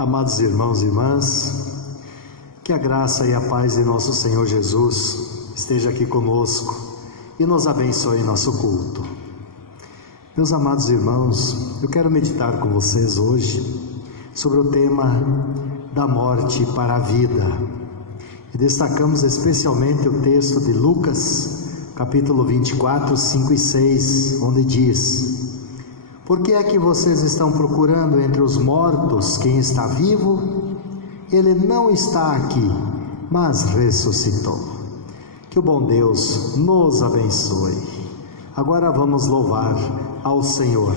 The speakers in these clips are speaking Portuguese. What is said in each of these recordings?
Amados irmãos e irmãs, que a graça e a paz de nosso Senhor Jesus esteja aqui conosco e nos abençoe em nosso culto. Meus amados irmãos, eu quero meditar com vocês hoje sobre o tema da morte para a vida. E destacamos especialmente o texto de Lucas, capítulo 24, 5 e 6, onde diz: por que é que vocês estão procurando entre os mortos quem está vivo? Ele não está aqui, mas ressuscitou. Que o bom Deus nos abençoe. Agora vamos louvar ao Senhor.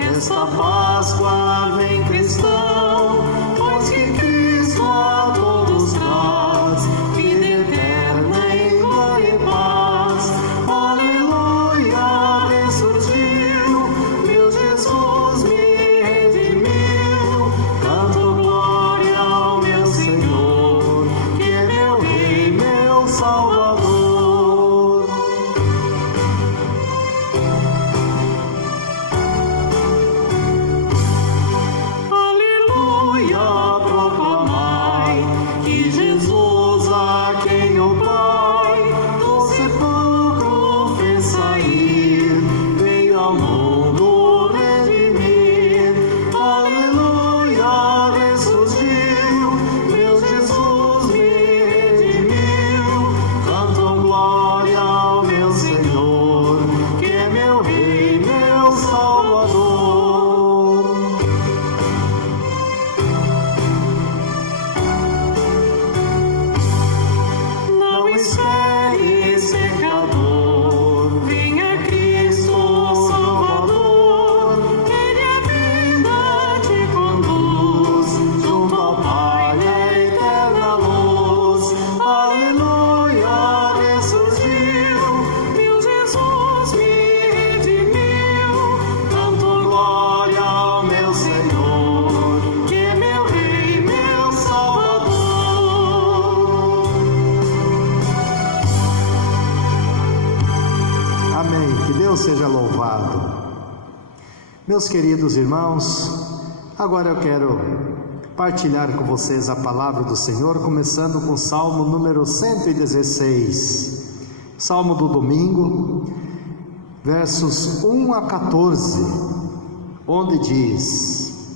Esta Páscoa vem cristão, pois que Cristo a todos traz vida eterna em glória e paz. Aleluia, ressurgiu, meu Jesus me redimiu. Canto glória ao meu Senhor, que é meu Rei, meu Salvador. Seja louvado. Meus queridos irmãos, agora eu quero partilhar com vocês a palavra do Senhor, começando com o Salmo número 116, Salmo do domingo, versos 1 a 14, onde diz: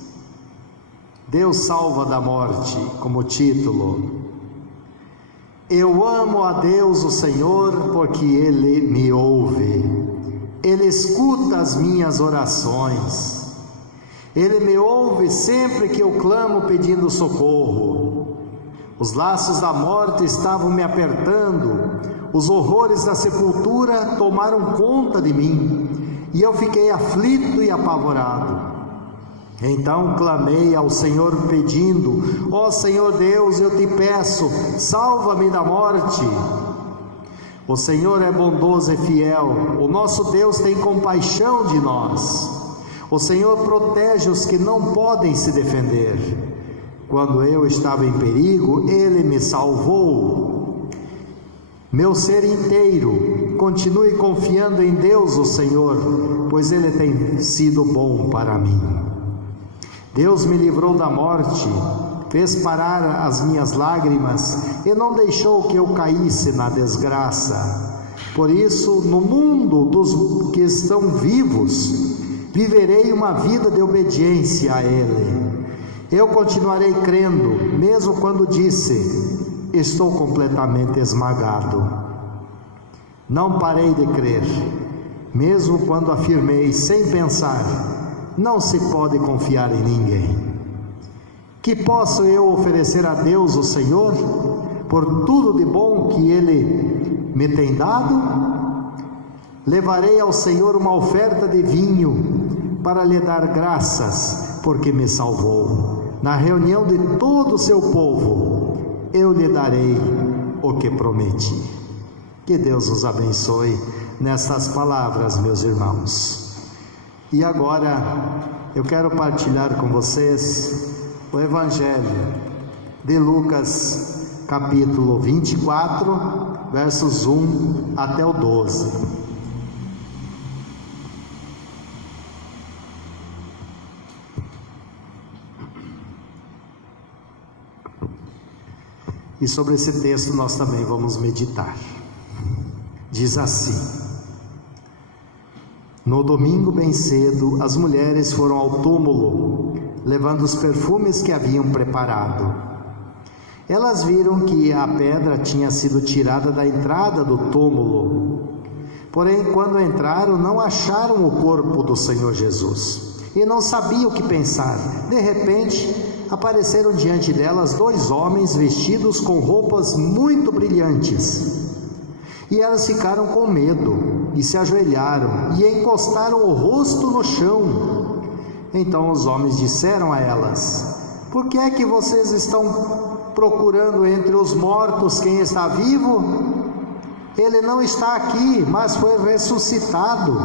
Deus salva da morte, como título. Eu amo a Deus o Senhor, porque Ele me ouve. Ele escuta as minhas orações. Ele me ouve sempre que eu clamo pedindo socorro. Os laços da morte estavam me apertando, os horrores da sepultura tomaram conta de mim, e eu fiquei aflito e apavorado. Então clamei ao Senhor pedindo: ó Senhor Deus, eu te peço, salva-me da morte. O Senhor é bondoso e fiel, o nosso Deus tem compaixão de nós. O Senhor protege os que não podem se defender. Quando eu estava em perigo, Ele me salvou. Meu ser inteiro, continue confiando em Deus o Senhor, pois Ele tem sido bom para mim. Deus me livrou da morte, fez parar as minhas lágrimas e não deixou que eu caísse na desgraça. Por isso, no mundo dos que estão vivos, viverei uma vida de obediência a Ele. Eu continuarei crendo, mesmo quando disse: estou completamente esmagado. Não parei de crer, mesmo quando afirmei sem pensar: não se pode confiar em ninguém. Que posso eu oferecer a Deus, o Senhor, por tudo de bom que Ele me tem dado? Levarei ao Senhor uma oferta de vinho para lhe dar graças, porque me salvou. Na reunião de todo o seu povo, eu lhe darei o que prometi. Que Deus os abençoe nestas palavras, meus irmãos. E agora eu quero partilhar com vocês o Evangelho de Lucas, capítulo 24, versos 1 até o 12. E sobre esse texto nós também vamos meditar. Diz assim: no domingo bem cedo, as mulheres foram ao túmulo, levando os perfumes que haviam preparado. Elas viram que a pedra tinha sido tirada da entrada do túmulo. Porém, quando entraram, não acharam o corpo do Senhor Jesus, e não sabiam o que pensar. De repente, apareceram diante delas 2 homens vestidos com roupas muito brilhantes. E elas ficaram com medo, e se ajoelharam, e encostaram o rosto no chão. Então os homens disseram a elas: por que é que vocês estão procurando entre os mortos quem está vivo? Ele não está aqui, mas foi ressuscitado.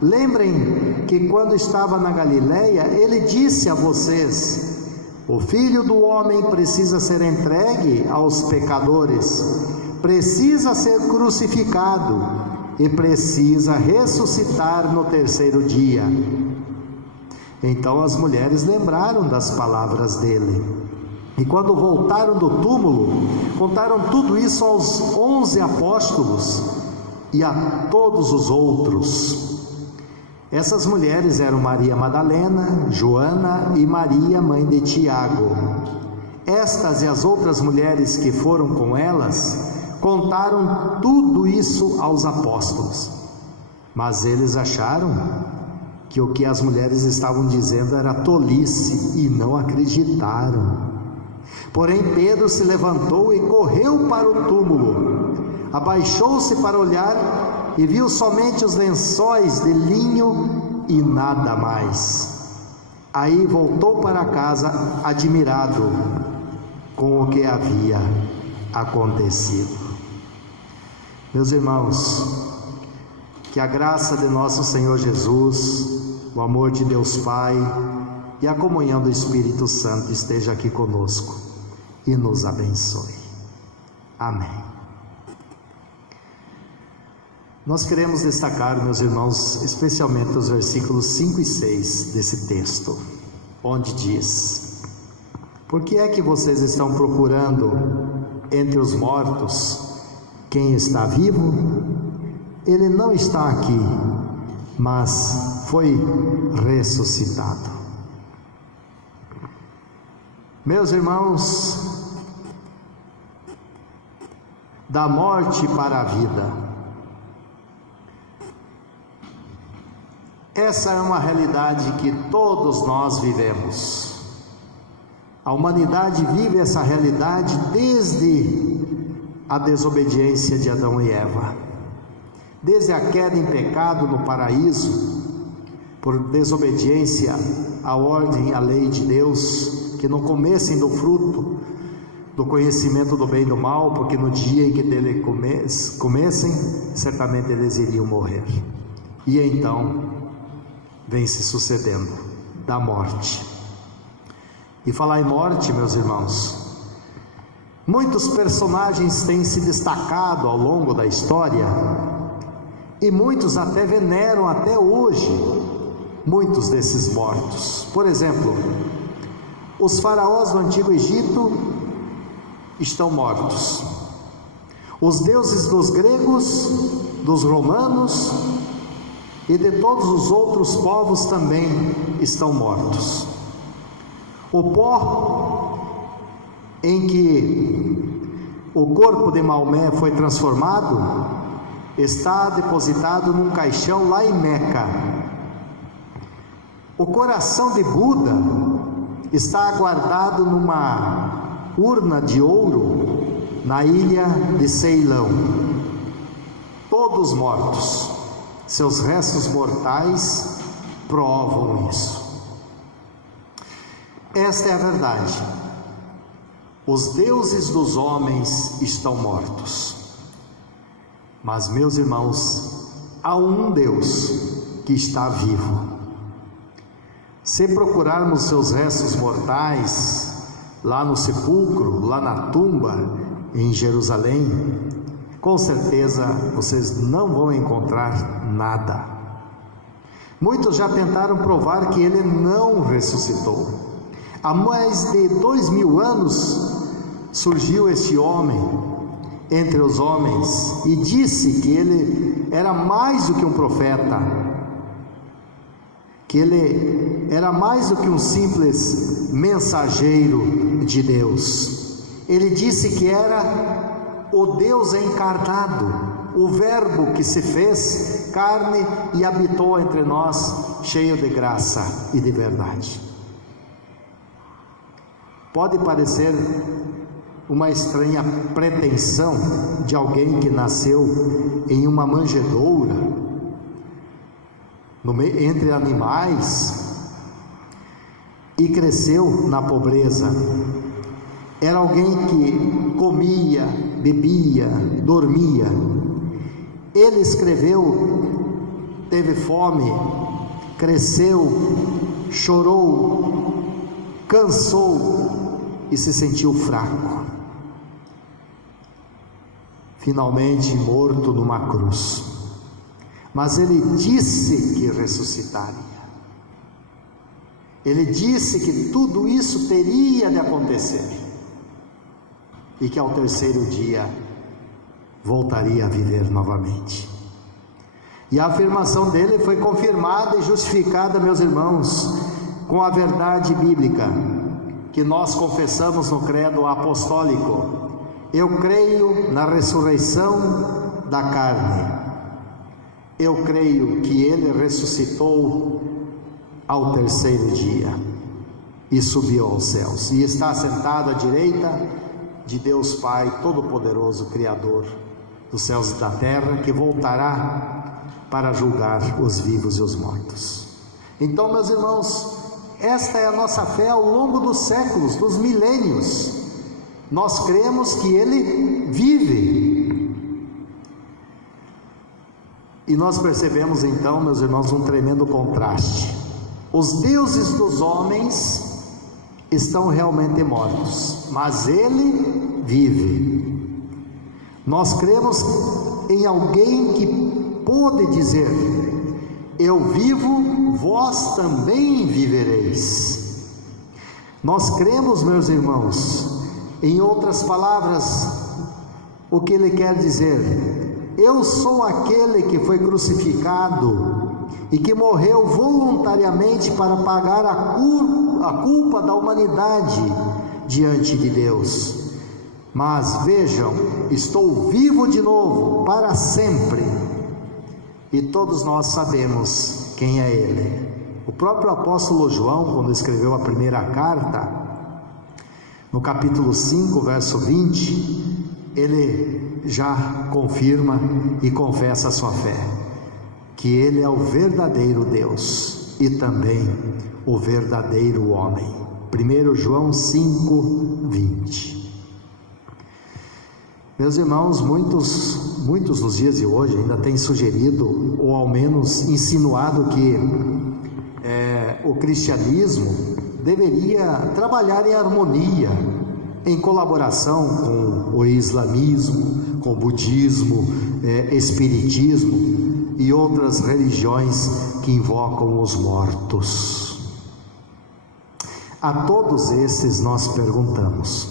Lembrem que quando estava na Galileia, ele disse a vocês: o Filho do Homem precisa ser entregue aos pecadores, precisa ser crucificado e precisa ressuscitar no 3º dia. Então as mulheres lembraram das palavras dele, e quando voltaram do túmulo, contaram tudo isso aos 11 apóstolos e a todos os outros. Essas mulheres eram Maria Madalena, Joana e Maria, mãe de Tiago. Estas e as outras mulheres que foram com elas contaram tudo isso aos apóstolos. Mas eles acharam que o que as mulheres estavam dizendo era tolice e não acreditaram. Porém Pedro se levantou e correu para o túmulo. Abaixou-se para olhar e viu somente os lençóis de linho e nada mais. Aí voltou para casa admirado com o que havia acontecido. Meus irmãos, que a graça de nosso Senhor Jesus, o amor de Deus Pai e a comunhão do Espírito Santo esteja aqui conosco e nos abençoe. Amém. Nós queremos destacar, meus irmãos, especialmente os versículos 5 e 6 desse texto, onde diz: por que é que vocês estão procurando entre os mortos quem está vivo? Ele não está aqui, mas foi ressuscitado. Meus irmãos, da morte para a vida, essa é uma realidade que todos nós vivemos. A humanidade vive essa realidade desde a desobediência de Adão e Eva, desde a queda em pecado no paraíso, por desobediência à ordem, à lei de Deus, que não comessem do fruto do conhecimento do bem e do mal, porque no dia em que dele comessem, certamente eles iriam morrer. E então vem se sucedendo da morte. E falar em morte, meus irmãos, muitos personagens têm se destacado ao longo da história, e muitos até veneram até hoje muitos desses mortos. Por exemplo, os faraós do Antigo Egito estão mortos. Os deuses dos gregos, dos romanos e de todos os outros povos também estão mortos. O pó em que o corpo de Maomé foi transformado, está depositado num caixão lá em Meca. O coração de Buda está guardado numa urna de ouro na ilha de Ceilão. Todos mortos, seus restos mortais provam isso. Esta é a verdade. Os deuses dos homens estão mortos. Mas, meus irmãos, há um Deus que está vivo. Se procurarmos seus restos mortais lá no sepulcro, lá na tumba em Jerusalém, com certeza vocês não vão encontrar nada. Muitos já tentaram provar que ele não ressuscitou. Há mais de 2000 anos surgiu este homem entre os homens e disse que ele era mais do que um profeta, que ele era mais do que um simples mensageiro de Deus. Ele disse que era o Deus encarnado, o Verbo que se fez carne e habitou entre nós, cheio de graça e de verdade. Pode parecer uma estranha pretensão de alguém que nasceu em uma manjedoura, entre animais, e cresceu na pobreza. Era alguém que comia, bebia, dormia. Ele escreveu, teve fome, cresceu, chorou, cansou e se sentiu fraco. Finalmente morto numa cruz. Mas ele disse que ressuscitaria. Ele disse que tudo isso teria de acontecer e que ao terceiro dia voltaria a viver novamente. E a afirmação dele foi confirmada e justificada, meus irmãos, com a verdade bíblica que nós confessamos no credo apostólico. Eu creio na ressurreição da carne. Eu creio que ele ressuscitou ao terceiro dia e subiu aos céus e está sentado à direita de Deus Pai Todo-Poderoso, Criador dos céus e da terra, que voltará para julgar os vivos e os mortos. Então, meus irmãos, esta é a nossa fé ao longo dos séculos, dos milênios. Nós cremos que ele vive. E nós percebemos então, meus irmãos, um tremendo contraste. Os deuses dos homens estão realmente mortos, mas ele vive. Nós cremos em alguém que pode dizer: eu vivo, vós também vivereis. Nós cremos, meus irmãos, em outras palavras, o que ele quer dizer: eu sou aquele que foi crucificado e que morreu voluntariamente para pagar a culpa da humanidade diante de Deus. Mas vejam, estou vivo de novo para sempre, e todos nós sabemos quem é ele. O próprio apóstolo João, quando escreveu a primeira carta, no capítulo 5, verso 20, ele já confirma e confessa a sua fé, que ele é o verdadeiro Deus e também o verdadeiro homem. 1 João 5, 20. Meus irmãos, muitos nos dias de hoje ainda têm sugerido, ou ao menos insinuado, que o cristianismo deveria trabalhar em harmonia, em colaboração com o islamismo, com o budismo, espiritismo e outras religiões que invocam os mortos. A todos esses nós perguntamos: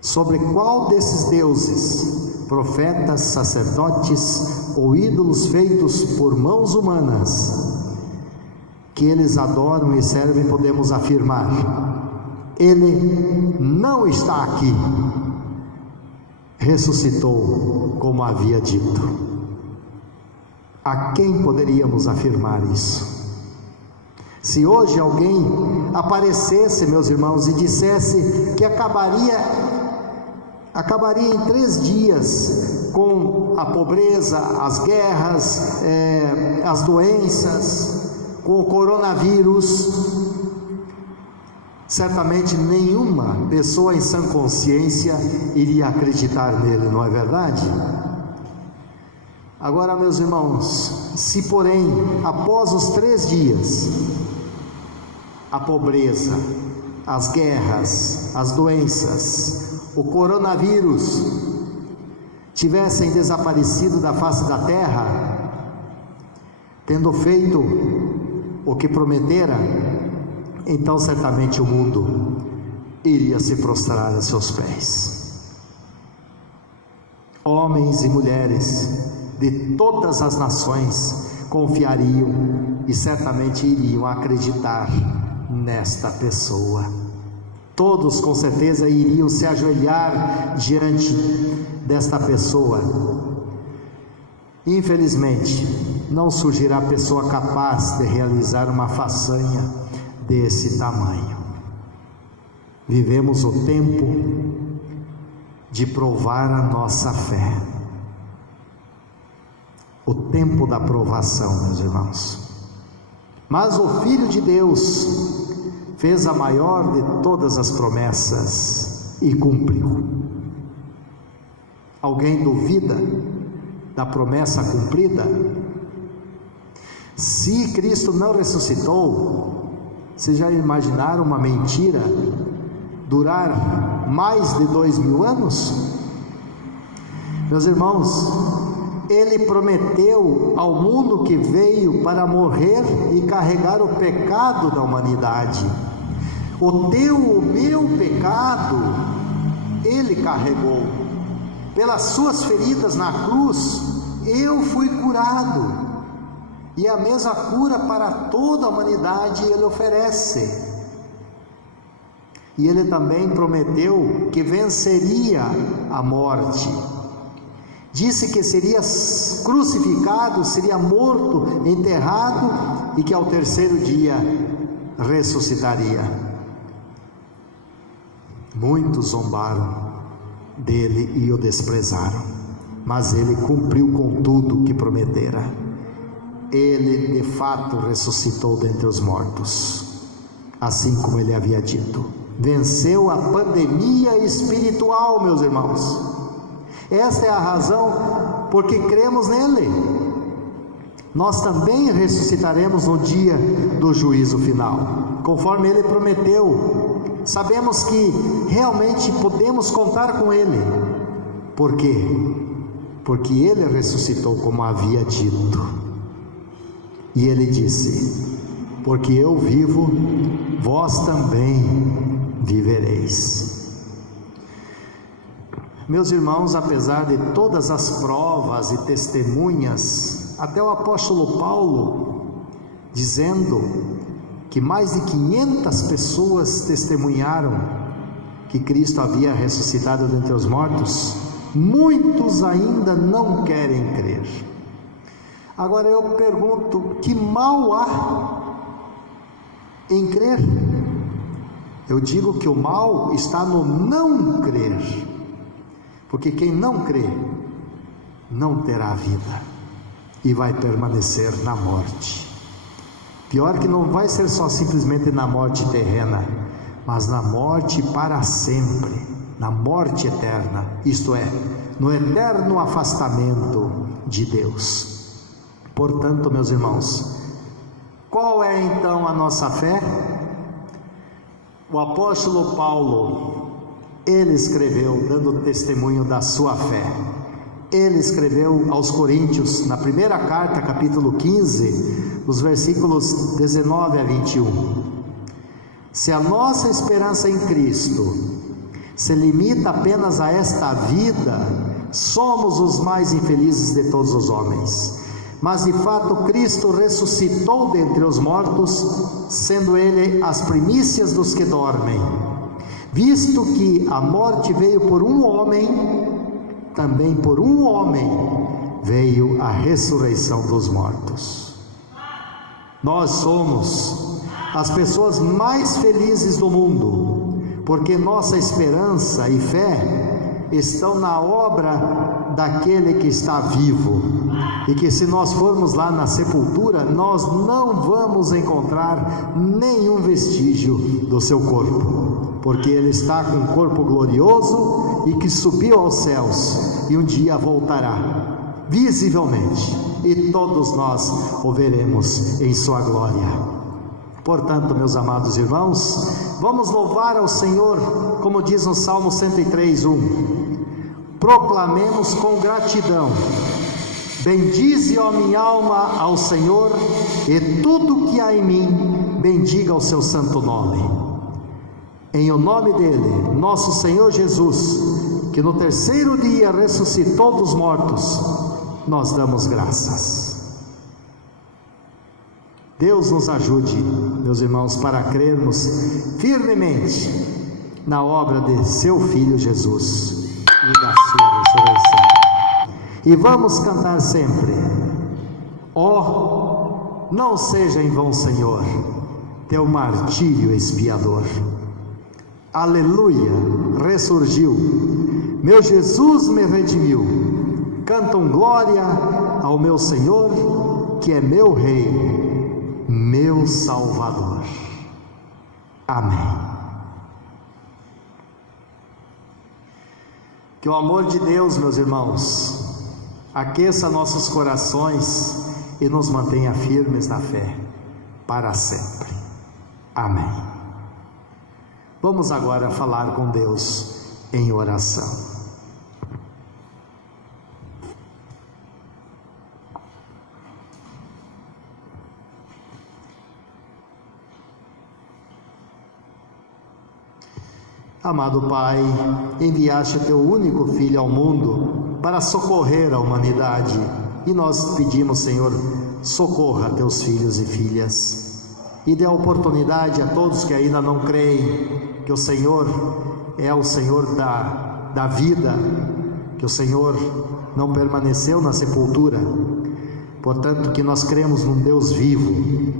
sobre qual desses deuses, profetas, sacerdotes ou ídolos feitos por mãos humanas que eles adoram e servem, podemos afirmar: ele não está aqui, ressuscitou como havia dito. A quem poderíamos afirmar isso? Se hoje alguém aparecesse, meus irmãos, e dissesse que acabaria em 3 dias com a pobreza, as guerras, as doenças, com o coronavírus, certamente nenhuma pessoa em sã consciência iria acreditar nele, não é verdade? Agora, meus irmãos, se porém, após os 3 dias, a pobreza, as guerras, as doenças, o coronavírus tivessem desaparecido da face da terra, tendo feito o que prometera, então certamente o mundo iria se prostrar a seus pés. Homens e mulheres de todas as nações confiariam e certamente iriam acreditar nesta pessoa. Todos com certeza iriam se ajoelhar diante desta pessoa. Infelizmente, não surgirá pessoa capaz de realizar uma façanha desse tamanho. Vivemos o tempo de provar a nossa fé, o tempo da provação, meus irmãos. Mas o Filho de Deus fez a maior de todas as promessas e cumpriu. Alguém duvida da promessa cumprida? Se Cristo não ressuscitou, vocês já imaginaram uma mentira durar mais de 2000 anos? Meus irmãos, Ele prometeu ao mundo que veio para morrer e carregar o pecado da humanidade. O teu, o meu pecado, Ele carregou. Pelas suas feridas na cruz, eu fui curado. E a mesma cura para toda a humanidade Ele oferece. E Ele também prometeu que venceria a morte. Disse que seria crucificado, seria morto, enterrado e que ao 3º dia ressuscitaria. Muitos zombaram dele e o desprezaram, mas ele cumpriu com tudo que prometera. Ele de fato ressuscitou dentre os mortos, assim como ele havia dito. Venceu a pandemia espiritual, meus irmãos. Esta é a razão porque cremos nele. Nós também ressuscitaremos no dia do juízo final, conforme ele prometeu. Sabemos que realmente podemos contar com ele. Por quê? Porque ele ressuscitou como havia dito. E ele disse: porque eu vivo, vós também vivereis. Meus irmãos, apesar de todas as provas e testemunhas, até o apóstolo Paulo, dizendo que mais de 500 pessoas testemunharam que Cristo havia ressuscitado dentre os mortos, muitos ainda não querem crer. Agora eu pergunto, que mal há em crer? Eu digo que o mal está no não crer. Porque quem não crê, não terá vida e vai permanecer na morte. Pior que não vai ser só simplesmente na morte terrena, mas na morte para sempre, na morte eterna, isto é, no eterno afastamento de Deus. Portanto, meus irmãos, qual é então a nossa fé? O apóstolo Paulo, ele escreveu dando testemunho da sua fé. Ele escreveu aos Coríntios, na primeira carta, capítulo 15, os versículos 19 a 21. Se a nossa esperança em Cristo se limita apenas a esta vida, somos os mais infelizes de todos os homens. Mas de fato Cristo ressuscitou dentre os mortos, sendo Ele as primícias dos que dormem. Visto que a morte veio por um homem, também por um homem veio a ressurreição dos mortos. Nós somos as pessoas mais felizes do mundo, porque nossa esperança e fé estão na obra daquele que está vivo, e que se nós formos lá na sepultura, nós não vamos encontrar nenhum vestígio do seu corpo, porque ele está com um corpo glorioso e que subiu aos céus e um dia voltará visivelmente, e todos nós o veremos em sua glória. Portanto, meus amados irmãos, vamos louvar ao Senhor, como diz no Salmo 103:1. Proclamemos com gratidão: bendize, ó minha alma, ao Senhor, e tudo que há em mim, bendiga o seu santo nome. Em o nome dele, nosso Senhor Jesus, que no terceiro dia ressuscitou dos mortos, nós damos graças. Deus nos ajude, meus irmãos, para crermos firmemente na obra de seu Filho Jesus e da sua ressurreição. E vamos cantar sempre: ó, não seja em vão, Senhor, teu martírio expiador. Aleluia, ressurgiu, meu Jesus me redimiu. Cantam glória ao meu Senhor, que é meu Rei, meu Salvador. Amém. Que o amor de Deus, meus irmãos, aqueça nossos corações e nos mantenha firmes na fé para sempre. Amém. Vamos agora falar com Deus em oração. Amado Pai, enviaste teu único Filho ao mundo para socorrer a humanidade, e nós pedimos, Senhor, socorra teus filhos e filhas, e dê a oportunidade a todos que ainda não creem que o Senhor é o Senhor da vida, que o Senhor não permaneceu na sepultura, portanto que nós cremos num Deus vivo.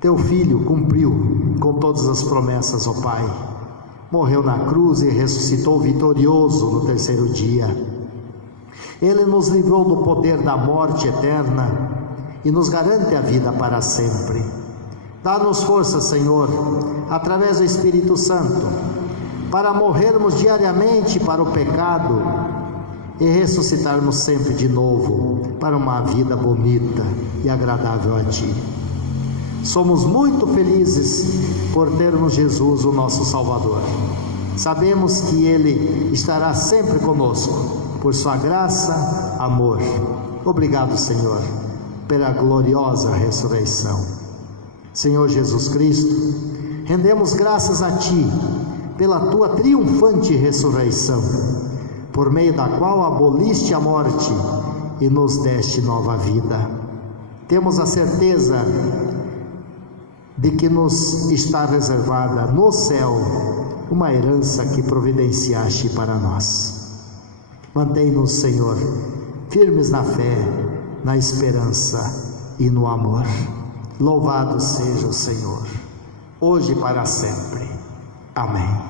Teu Filho cumpriu com todas as promessas, ó Pai, morreu na cruz e ressuscitou vitorioso no terceiro dia. Ele nos livrou do poder da morte eterna e nos garante a vida para sempre. Dá-nos força, Senhor, através do Espírito Santo, para morrermos diariamente para o pecado e ressuscitarmos sempre de novo para uma vida bonita e agradável a Ti. Somos muito felizes por termos Jesus, o nosso Salvador. Sabemos que Ele estará sempre conosco, por sua graça, amor. Obrigado, Senhor, pela gloriosa ressurreição. Senhor Jesus Cristo, rendemos graças a Ti, pela Tua triunfante ressurreição, por meio da qual aboliste a morte e nos deste nova vida. Temos a certeza de que nos está reservada no céu uma herança que providenciaste para nós. Mantém-nos, Senhor, firmes na fé, na esperança e no amor. Louvado seja o Senhor, hoje e para sempre. Amém.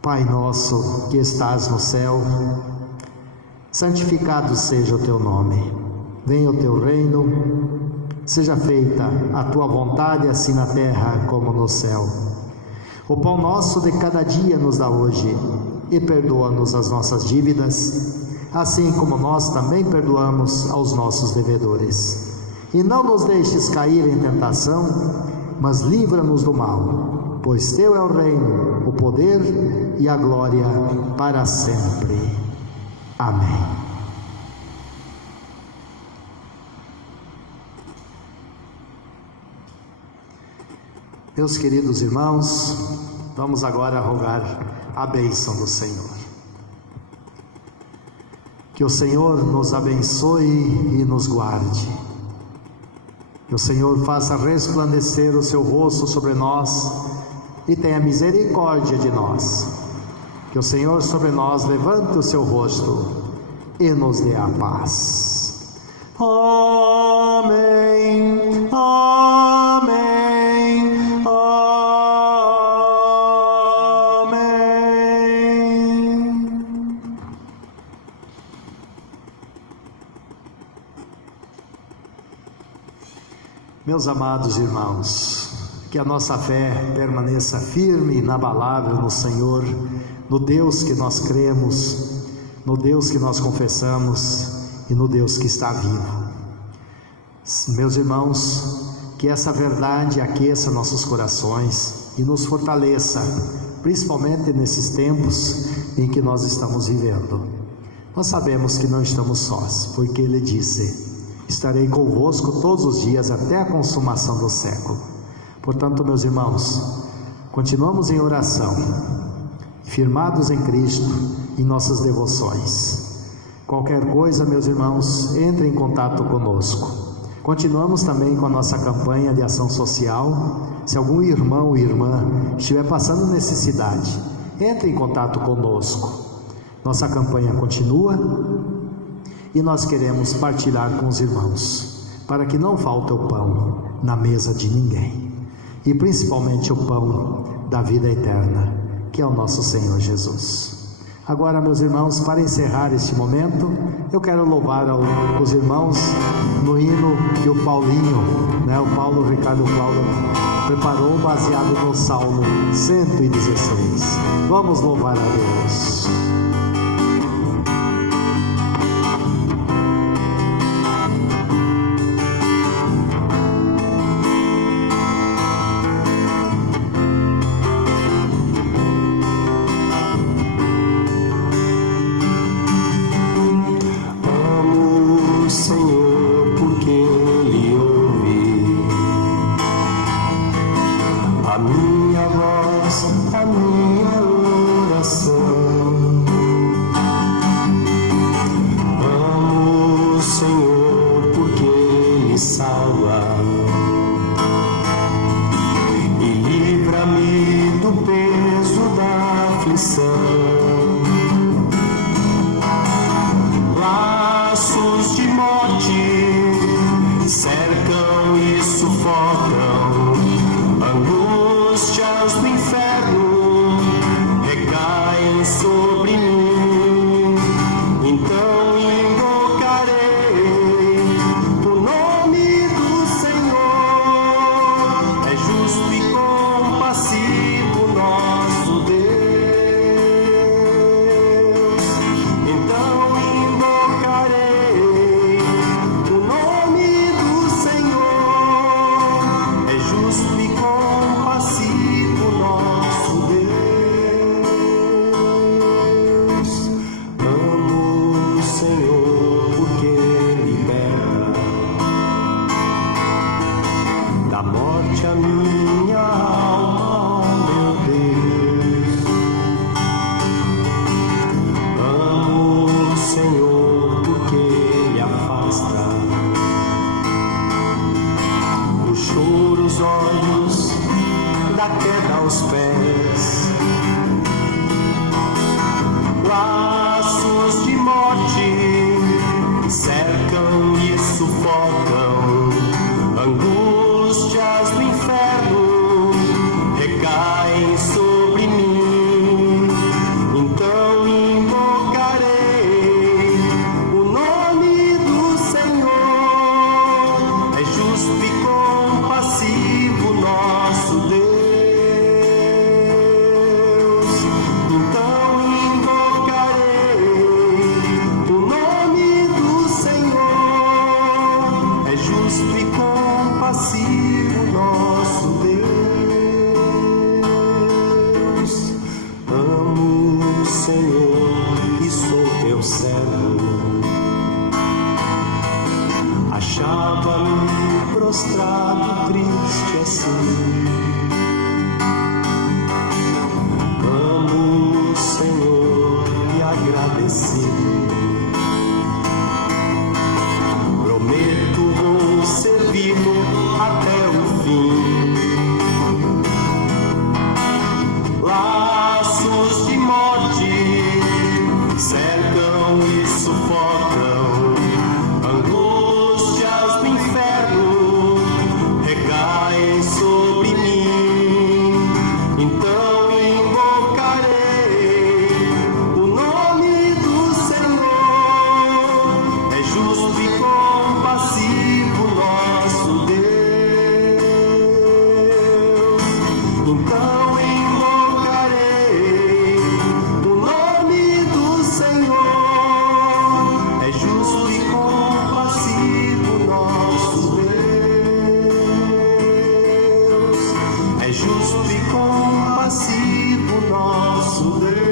Pai nosso que estás no céu, santificado seja o teu nome. Venha o teu reino. Seja feita a tua vontade, assim na terra como no céu. O pão nosso de cada dia nos dá hoje, e perdoa-nos as nossas dívidas, assim como nós também perdoamos aos nossos devedores. E não nos deixes cair em tentação, mas livra-nos do mal, pois teu é o reino, o poder e a glória para sempre. Amém. Meus queridos irmãos, vamos agora rogar a bênção do Senhor. Que o Senhor nos abençoe e nos guarde. Que o Senhor faça resplandecer o seu rosto sobre nós e tenha misericórdia de nós. Que o Senhor sobre nós levante o seu rosto e nos dê a paz. Amém, amém, amém. Meus amados irmãos, que a nossa fé permaneça firme e inabalável no Senhor, no Deus que nós cremos, no Deus que nós confessamos e no Deus que está vivo. Meus irmãos, que essa verdade aqueça nossos corações e nos fortaleça, principalmente nesses tempos em que nós estamos vivendo. Nós sabemos que não estamos sós, porque Ele disse: estarei convosco todos os dias até a consumação do século. Portanto, meus irmãos, continuamos em oração, firmados em Cristo, em nossas devoções. Qualquer coisa, meus irmãos, entre em contato conosco. Continuamos também com a nossa campanha de ação social. Se algum irmão ou irmã estiver passando necessidade, entre em contato conosco. Nossa campanha continua e nós queremos partilhar com os irmãos, para que não falte o pão na mesa de ninguém, e principalmente o pão da vida eterna, que é o nosso Senhor Jesus. Agora, meus irmãos, para encerrar este momento, eu quero louvar os irmãos no hino que o Paulinho, o Ricardo Paulo, preparou baseado no Salmo 116. Vamos louvar a Deus. Laços de morte cercam e sufocam, angústias do inferno recaem sobre mim. Então invocarei o nome do Senhor, é justo e compassivo nosso Deus. A minha alma, oh meu Deus, amo o Senhor porque Ele afasta o choro, os olhos, da queda aos pés. Laços de morte cercam e sufocam, angústias do inferno recaem sobre mim. Então invocarei o nome do Senhor, é justo e compassivo nosso Deus. Então invocarei o nome do Senhor, é justo e compassivo nosso Deus. Amo o Senhor e sou teu servo. Achava-me prostrado, triste assim. Amo o Senhor e agradecido. Prometo vou servi-lo até o fim. Laços de morte nosso Deus.